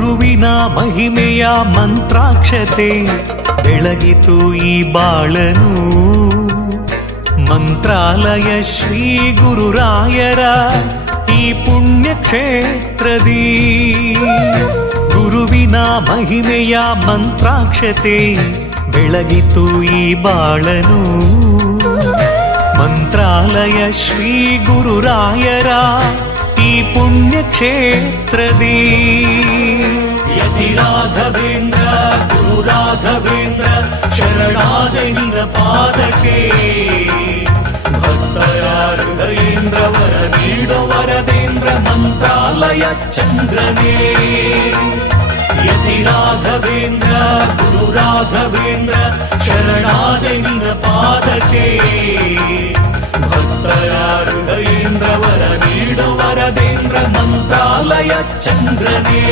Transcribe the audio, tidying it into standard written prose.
ಗುರುವಿನ ಮಹಿಮೆಯ ಮಂತ್ರಾಕ್ಷತೆ ಬೆಳಗಿತು ಈ ಬಾಳನು. ಮಂತ್ರಾಲಯ ಶ್ರೀ ಗುರುರಾಯರ ಈ ಪುಣ್ಯ ಕ್ಷೇತ್ರದಿ ಗುರುವಿನ ಮಹಿಮೆಯ ಮಂತ್ರಾಕ್ಷತೆ ಬೆಳಗಿತು ಈ ಬಾಳನು. ಮಂತ್ರಾಲಯ ಶ್ರೀ ಗುರುರಾಯರ ಈ ಪುಣ್ಯ ಕ್ಷೇತ್ರದಿ ಯತಿ ರಾಘವೇಂದ್ರ ಗುರು ರಾಘವೇಂದ್ರ ಶರಣಾದೆ ನಿನ ಪಾದಕ್ಕೆ. ಭಕ್ತರ ಹೃದಯೇಂದ್ರ ವರ ನೀಡೋ ವರದೇಂದ್ರ ಮಂತ್ರಾಲಯ ಚಂದ್ರನೇ. ಯತಿ ರಾಘವೇಂದ್ರ ಗುರು ರಾಘವೇಂದ್ರ ಶರಣಾದೆ ನಿನ ಪಾದಕ್ಕೆ. ಭಕ್ತರ ಹೃದಯೇಂದ್ರ ವರ ನೀಡೋ ವರದೇಂದ್ರ ಮಂತ್ರಾಲಯ ಚಂದ್ರನೇ.